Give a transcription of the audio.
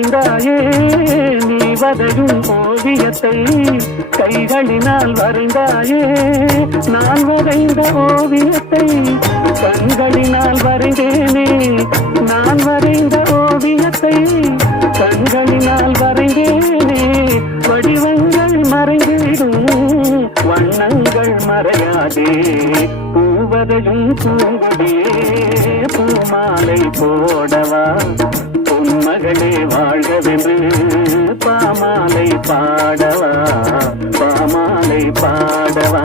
வரைந்தாயே நீ வரையும் ஓவியத்தை கைகளினால் வரைந்தாயே நான் வரைந்த ஓவியத்தை கண்களினால் வரைந்தேனே நான் வரைந்த ஓவியத்தை கண்களினால் வரைந்தேனே வடிவங்கள் மறைந்திடும் வண்ணங்கள் மறையாதே பூவரையும் பூங்குடியே பூமாலை போடவா பொன்மகளே வாழ்கவென்று பாமாலை பாடவா பாமாலை பாடவா